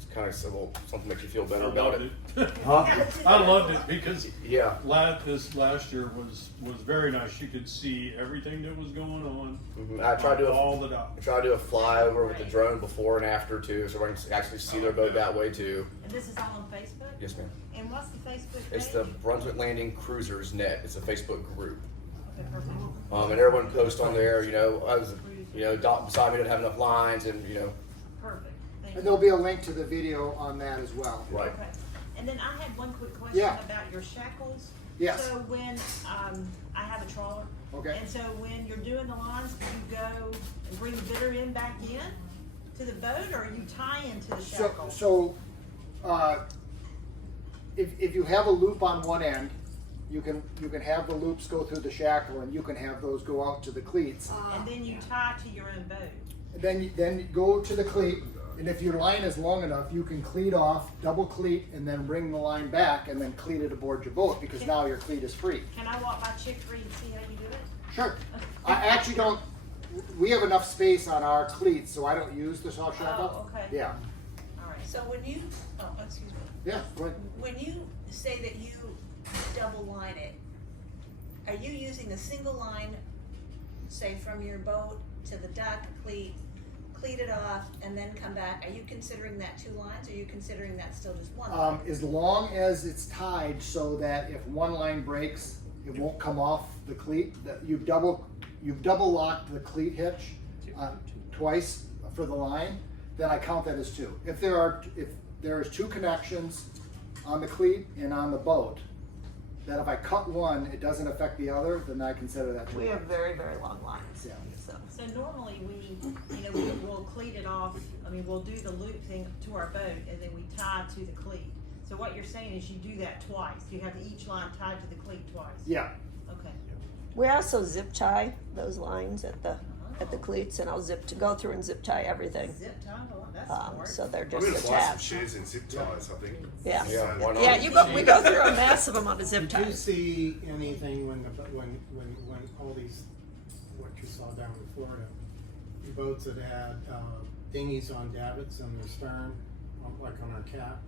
It's kind of something makes you feel I better about loved it. it. Huh? I loved it because Yeah. this last year was very nice. You could see everything that was going on. I tried to do all the docks. I try to do a flyover with the drone before and after too, so everyone can actually see their boat that way too. And this is all on Facebook? Yes, ma'am. And what's the Facebook page? It's the Brunswick Landing Cruisers Net. It's a Facebook group. Okay, perfect. And everyone posts on there. Dock beside me didn't have enough lines, and Perfect. Thank And you. there'll be a link to the video on that as well. right. Okay. And then I had one quick question Yeah. about your shackles. Yes. So when, I have a trawler. Okay. And so when you're doing the lines, do you go and bring the bidder in back in to the boat, or you tie into the shackle? If you have a loop on one end, you can have the loops go through the shackle, and you can have those go out to the cleats. And then you tie to your own boat. Then you go to the cleat, and if your line is long enough, you can cleat off, double cleat, and then bring the line back, and then cleat it aboard your boat, because now your cleat is free. Can I walk by Chick-fil-A and see how you do it? Sure. I actually don't. We have enough space on our cleats, so I don't use the soft shackle. Oh, okay. Yeah. All right. So when you, excuse me, Yeah. Go ahead. when you say that you double line it, are you using a single line, say from your boat to the dock, cleat it off, and then come back? Are you considering that 2 lines, or are you considering that still just 1 line? As long as it's tied so that if one line breaks, it won't come off the cleat. That you've double locked the cleat hitch twice for the line, then I count that as 2. If there's 2 connections on the cleat and on the boat, that if I cut one, it doesn't affect the other, then I consider that 2 We have lines. very, very long lines. Yeah. So normally we'll cleat it off, we'll do the loop thing to our boat, and then we tie to the cleat. So what you're saying is you do that twice, you have each line tied to the cleat twice? Yeah. Okay. We also zip tie those lines at the cleats, and I'll go through and zip tie everything. Zip tie, well, that's smart. So they're I'm just gonna buy some attached. shares in zip ties, I think. Yeah. Yeah, why not? Yeah, we go through a massive amount of zip Did you ties. see anything when all these, what you saw down in Florida, boats that had dinghies on davits on their stern, like on our cap?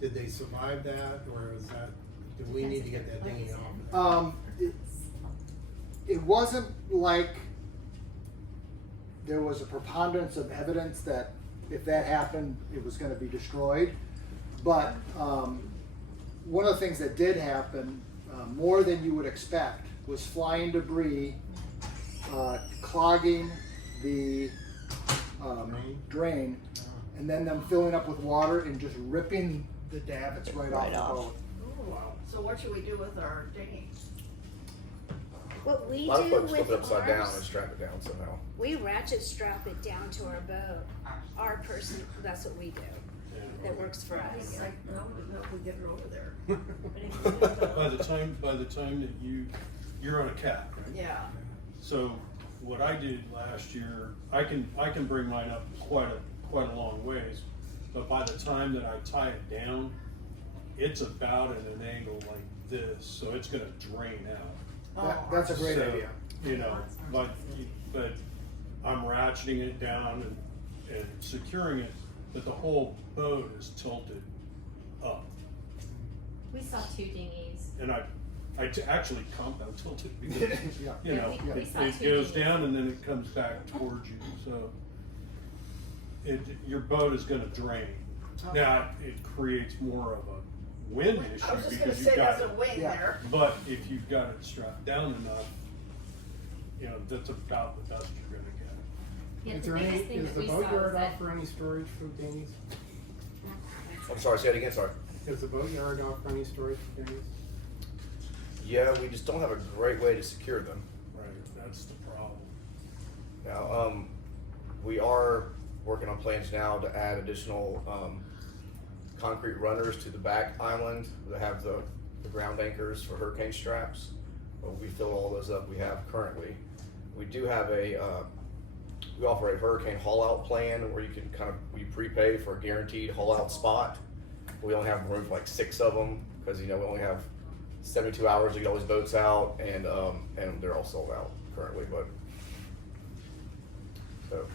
Did they survive that, or is that, do we need to get that dinghy off? It wasn't like there was a preponderance of evidence that if that happened, it was going to be destroyed. But one of the things that did happen, more than you would expect, was flying debris clogging the drain, and then them filling up with water and just ripping the davits right off the boat. Ooh. So what should we do with our dinghy? What A we lot of do folks flip it with upside down and ours, strap it down somehow. we ratchet strap it down to our boat. Our person, that's what we do. That works for us. Like, no, we get her over there. But if you do the- By the time that you're on a cap, right? Yeah. So what I did last year, I can bring mine up quite a long ways, but by the time that I tie it down, it's about at an angle like this, so it's gonna drain out. That's a great So, idea. But I'm ratcheting it down and securing it, but the whole boat is tilted up. We saw 2 dinghies. And I actually compound tilted because, Yeah. you know, Yeah, we saw it 2 goes dinghies. down and then it comes back towards you, so your boat is gonna drain. Now, it creates more of a wind issue I was just gonna because say you've got there's a it, wing Yeah. there. but if you've got it strapped down enough, that's about the best you're gonna get. Yeah, Is the there any, biggest thing is that the we saw boatyard was that offer any storage for dinghies? I'm sorry, say it again, sorry. Does the boatyard offer any storage for dinghies? Yeah, we just don't have a great way to secure them. Right, that's the problem. Now, we are working on plans now to add additional concrete runners to the back island that have the ground anchors for hurricane straps. But we fill all those up we have currently. We do have we offer a hurricane haul out plan where you can we prepay for a guaranteed haul out spot. We only have room for like 6 of them because we only have 72 hours to get all these boats out, and they're all sold out currently. But so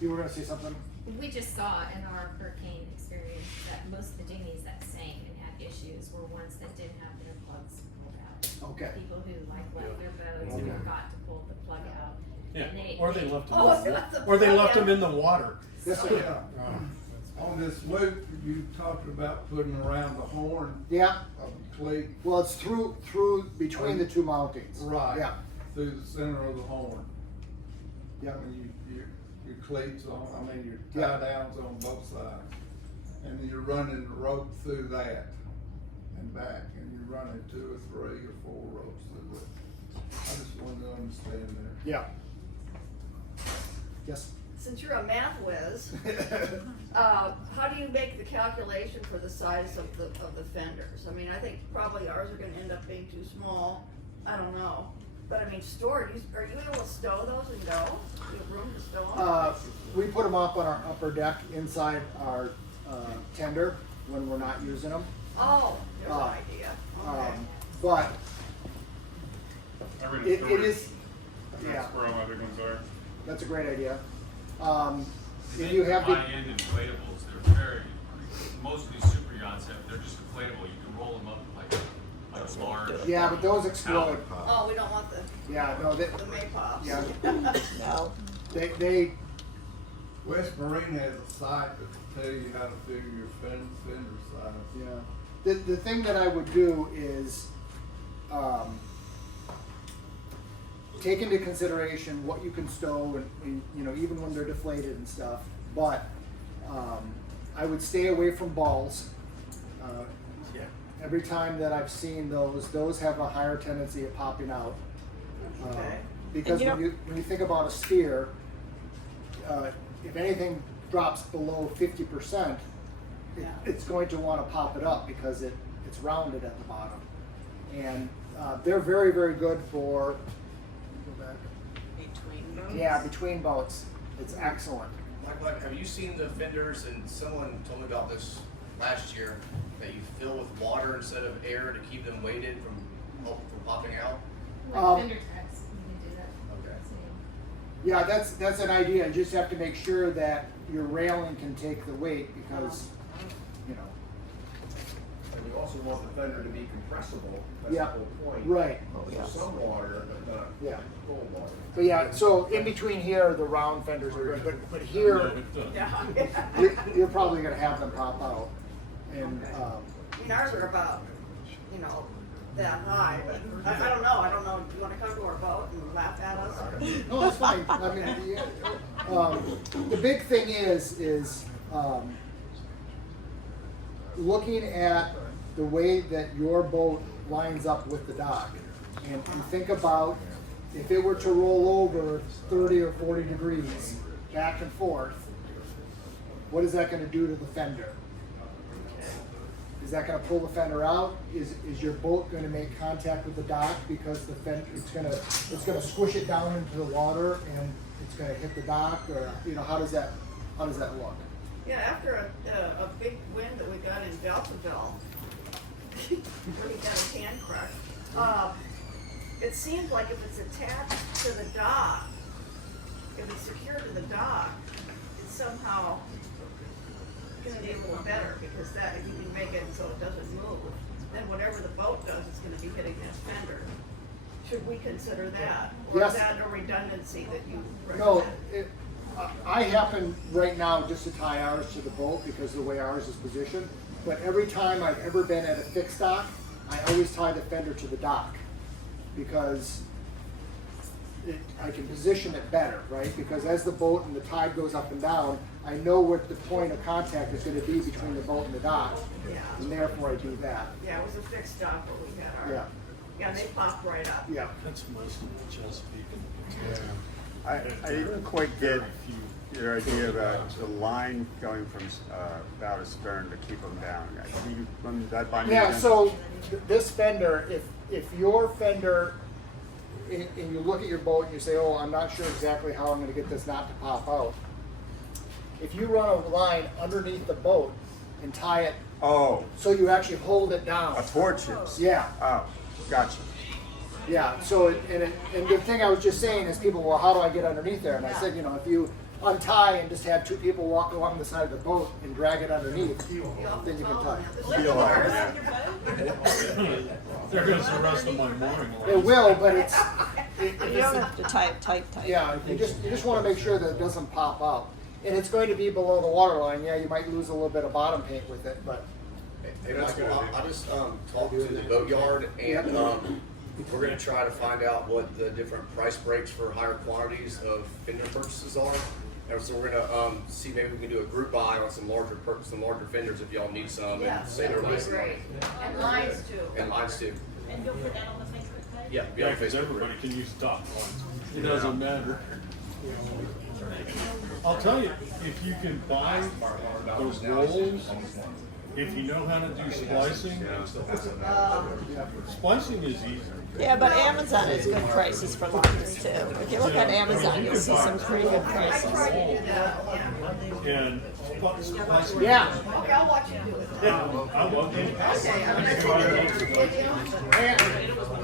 You were going to say something? We just saw in our hurricane experience cases were ones that didn't have their plugs pulled out. Okay. People who like left their boats Okay. and forgot to pull the plug out. Yeah, And or they left them, Oh, in the left the or they plug left them out. in the water. Yes, Yeah. sir. On this loop, you talked about putting around the horn Yeah, of the cleat. well, it's through between the two mountings. Right. Yeah, Through the center of the horn. yeah. When your cleats on, I mean, your Yeah. tie downs on both sides. And then you're running the rope through that and back, and you're running 2 or 3 or 4 ropes through it. I just wanted to understand there. Yeah. Yes. Since you're a math whiz, how do you make the calculation for the size of the fenders? I mean, I think probably ours are gonna end up being too small, I don't know. But I mean, storage, are you able to stow those and go? Do you have room to stow them? We put them up on our upper deck inside our tender when we're not using them. Oh, there's an idea, okay. But I read it is, yeah, That's where all my big ones are. that's a great idea. And If then you have the, high-end inflatables, they're very, most of these super yachts they're just inflatable, you can roll them up like a large. yeah, but those explode. Oh, we don't want the Yeah, no, they, maypops. yeah, No, they, West Marina has a site that tell you how to figure your fender size. yeah. The thing that I would do is, take into consideration what you can stow and, you know, even when they're deflated and stuff, but, I would stay away from balls. Every time that I've seen those have a higher tendency of popping out. Okay. Because And when you think about a sphere, if anything drops below 50%, it's going to want to pop it up because it's rounded at the bottom. And they're very, very good for, go back. between boats. Yeah, between boats. It's excellent. Michael, have you seen the fenders, and someone told me about this last year, that you fill with water instead of air to keep them weighted from popping out? Like fender taps, you can do that. Okay. Yeah, that's an idea. You just have to make sure that your railing can take the weight because, you know. And you also want the fender to be compressible, that's the Yeah, whole point. right. So some water, but not Yeah. full water. But yeah, so in between here, the round fenders are good, but here, Yeah. you're probably gonna have them pop out. And, I mean, ours are about, you know, that high, but I don't know, do you wanna come to our boat and laugh at us? Or? no, it's fine. I mean, the big thing is, looking at the way that your boat lines up with the dock. And think about if it were to roll over 30 or 40 degrees back and forth, what is that gonna do to the fender? Is that gonna pull the fender out? Is your boat gonna make contact with the dock because the fender, it's gonna squish it down into the water and it's gonna hit the dock, or, you know, how does that look? Yeah, after a big wind that we got in Beltsville, really got a hand crush. It seems like if it's attached to the dock, if it's secured to the dock, it's somehow gonna be a little better, because that, if you can make it so it doesn't move, then whatever the boat does, it's gonna be hitting that fender. Should we consider that? Or Yes. is that a redundancy that you No, recommend? I happen right now just to tie ours to the boat because of the way ours is positioned. But every time I've ever been at a fixed dock, I always tie the fender to the dock because I can position it better, right? Because as the boat and the tide goes up and down, I know what the point of contact is going to be between the boat and the dock, Yeah, and therefore I do that. yeah, it was a fixed dock where we had our. Yeah, Yeah, and they popped right up. yeah. That's mostly the Chesapeake and. I didn't quite get your idea about the line going from bow to stern to keep them down. Can you run that by me Yeah, again? so this fender, if your fender, and you look at your boat and you say, oh, I'm not sure exactly how I'm gonna get this not to pop out. If you run a line underneath the boat and tie it Oh, so you actually hold it down. a torches. Yeah, Oh, gotcha. yeah, so, and the thing I was just saying is people, well, how do I get underneath there? And I said, you know, if untie and just have two people walk along the side of the boat and drag it underneath, then you can tie. Feel hard, yeah. There goes the rest of my morning. It will, but it's, You don't have to tie it tight. yeah, you just wanna make sure that it doesn't pop out. And it's going to be below the water line, yeah, you might lose a little bit of bottom paint with it, but. Hey, Michael, I just talked to the boatyard, and we're gonna try to find out what the different price breaks for higher quantities of fender purchases are. And so we're gonna see maybe we can do a group buy on some larger fenders if y'all need some, Yeah, and save that'd be everybody some money. great. And lines too. And lines too. And you'll put that on the Facebook page? Yeah, be Yeah, on because Facebook. everybody can use dock lines. It doesn't matter. I'll tell you, if you can buy those rolls, if you know how to do splicing, splicing is easy. Yeah, but Amazon has good prices for lines too. If you look at Amazon, you'll see some pretty good prices. And splicing. Yeah. Okay, I'll watch you do it. Yeah, I love it.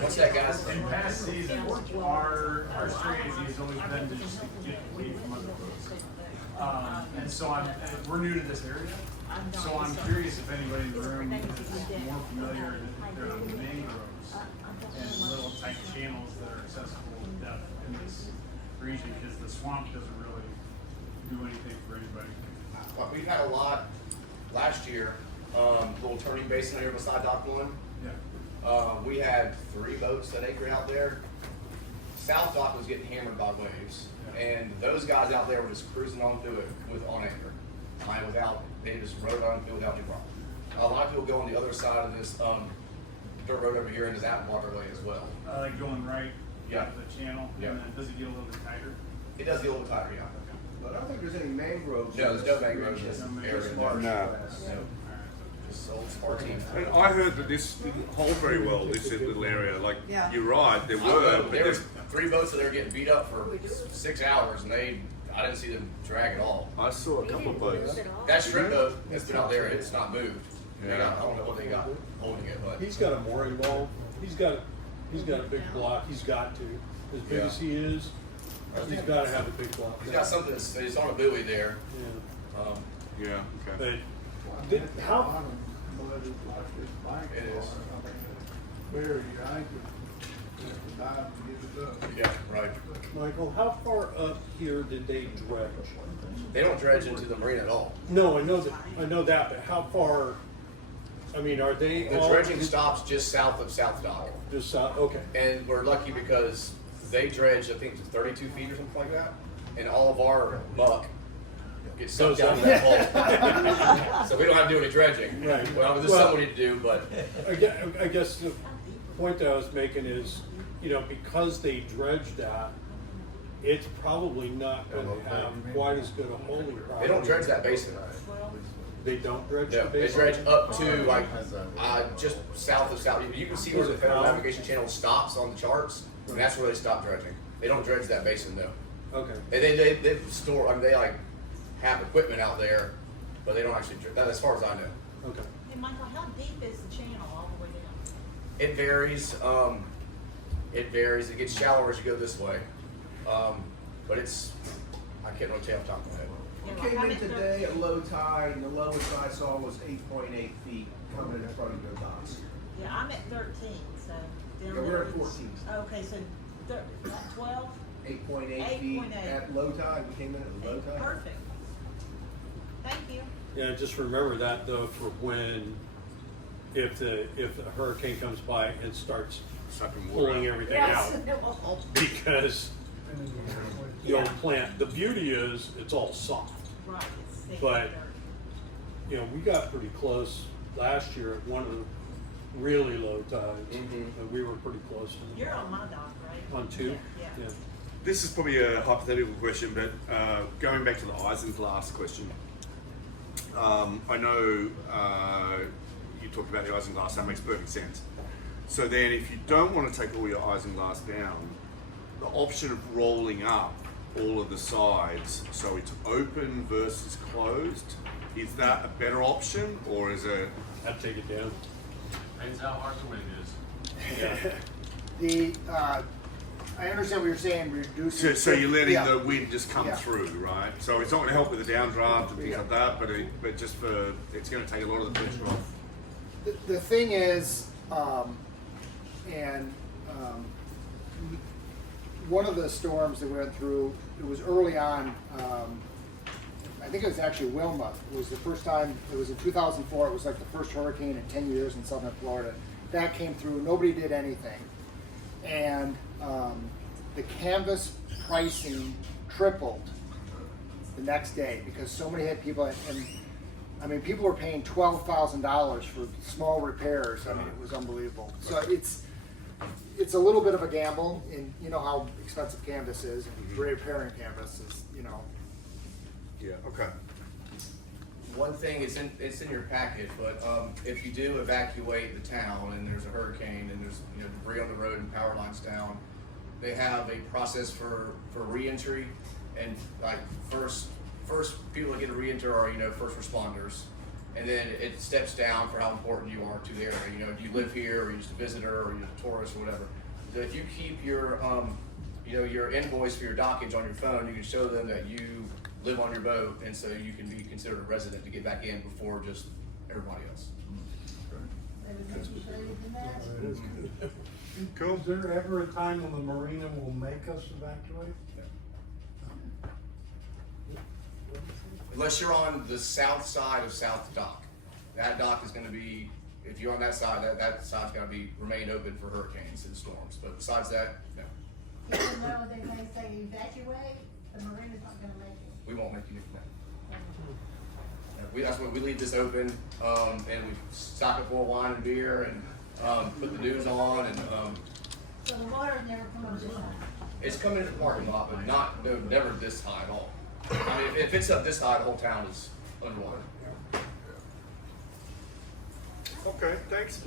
What's that, guys? In past seasons, our strategy has always been to just get away from other boats. And so we're new to this area, so I'm curious if anybody in the room is more familiar that there are mangroves and little tight channels that are accessible in depth in this region, because the swamp doesn't really do anything for anybody. Well, we've had a lot last year, little turning basin here beside Dock 1. Yeah. We had 3 boats that anchored out there. South Dock was getting hammered by waves, and those guys out there were just cruising on through it on anchor. They just rode on through without any problem. A lot of people go on the other side of this dirt road over here into that waterway as well. Like going right Yeah. up the channel, Yeah. and then does it get a little bit tighter? It does get a little tighter, yeah. But I don't think there's any mangroves. No, there's no mangroves in this area. Just marsh No. grass. No. Just old Spartan. And I heard that this didn't hold very well, this little area. Like, Yeah. you're right, there were, but There was there's 3 boats that they were getting beat up for 6 hours, and I didn't see them drag at all. I saw a couple of boats. That shrimp boat that's been out there, it's not moved. I don't know what they got holding it, but He's got a mooring wall. He's got a big block. He's got to. As big Yeah. as he is, he's got to have a big block. he's got something it's on a buoy there. Yeah. Yeah, okay. But how? It is. Bury your anchor, dive to get it up. Yeah, right. Michael, how far up here did they dredge? They don't dredge into the marina at all. No, I know that, but how far? I mean, are they The all dredging stops just south of South Dock. just south? Okay. And we're lucky because they dredge, I think, to 32 feet or something like that. And all of our muck gets sucked down to that hole. So we don't have to do any dredging. Right. Well, there's Well- something we need to do, but I guess the point that I was making is, because they dredge that, it's probably not going to have quite as good a holding property. they don't dredge that basin. They don't dredge No, the they basin? dredge up to like just south of South. You can see where the Federal How? Navigation Channel stops on the charts, and that's where they stop dredging. They don't dredge that basin though. Okay. They store. I mean, they like have equipment out there, but they don't actually dredge that, as far as I know. Okay. Hey, Michael, how deep is the channel all the way down? It varies. It varies. It gets shallower as you go this way, but it's. I can't really tell off the top of my head. We came in today at low tide, and the lowest I saw was 8.8 feet coming in front of your docks. Yeah, I'm at 13, so. Yeah, we're at 14. Okay, so 12? 8.8 feet 8.8. at low tide. We came in at low tide. Perfect. Thank you. Yeah, just remember that though for if the hurricane comes by and starts Sucking water pulling out. everything Yes, out. it will. Because you'll plant, the beauty is it's all soft. Right, it's thick But, dirt. we got pretty close last year at one of the really low tides. Mhm. And we were pretty close. You're on my dock, right? On 2? Yeah. This is probably a hypothetical question, but going back to the isinglass question, I know you talked about the isinglass, that makes perfect sense. So then if you don't want to take all your isinglass down, the option of rolling up all of the sides so it's open versus closed, is that a better option or is it? I'd take it down. Depends how hard the wind is. Yeah. The, I understand what you're saying, reduce. So you're letting Yeah. the wind just come Yeah. through, right? So it's not going to help with the downdraft and things like that, but just for it's going to take a lot of the pressure off. The thing is, one of the storms that we went through, it was early on. I think it was actually Wilma. It was the first time. It was in 2004. It was like the first hurricane in 10 years in southern Florida. That came through. Nobody did anything, and the canvas pricing tripled the next day because so many had people, and I mean, people were paying $12,000 for small repairs. I mean, it was unbelievable. So it's a little bit of a gamble, and you know how expensive canvas is, and repairing canvas is, you know. Yeah. Okay. One thing, it's in your packet, but if you do evacuate the town and there's a hurricane and there's debris on the road and power lines down, they have a process for re-entry, and like first people that get a re-enter are first responders, and then it steps down for how important you are to the area. Do you live here, or you're just a visitor, or you're a tourist, or whatever. So if you keep your your invoice for your dockage on your phone, you can show them that you live on your boat, and so you can be considered a resident to get back in before just everybody else. Cool. Is there ever a time when the marina will make us evacuate? Unless you're on the south side of South Dock. That dock is gonna be, if you're on that side, that side's gotta be, remain open for hurricanes and storms, but besides that, no. Even though they may say evacuate, the marina's not gonna make it. We won't make you do that. That's why we leave this open, and we stock it full of wine and beer, and put the news on, and So the water's never come up this high. it's coming into the parking lot, but never this high at all. I mean, if it's up this high, the whole town is underwater. Okay. Thanks.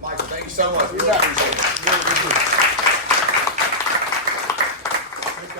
Michael, thank you so much. You Really bet. appreciate it.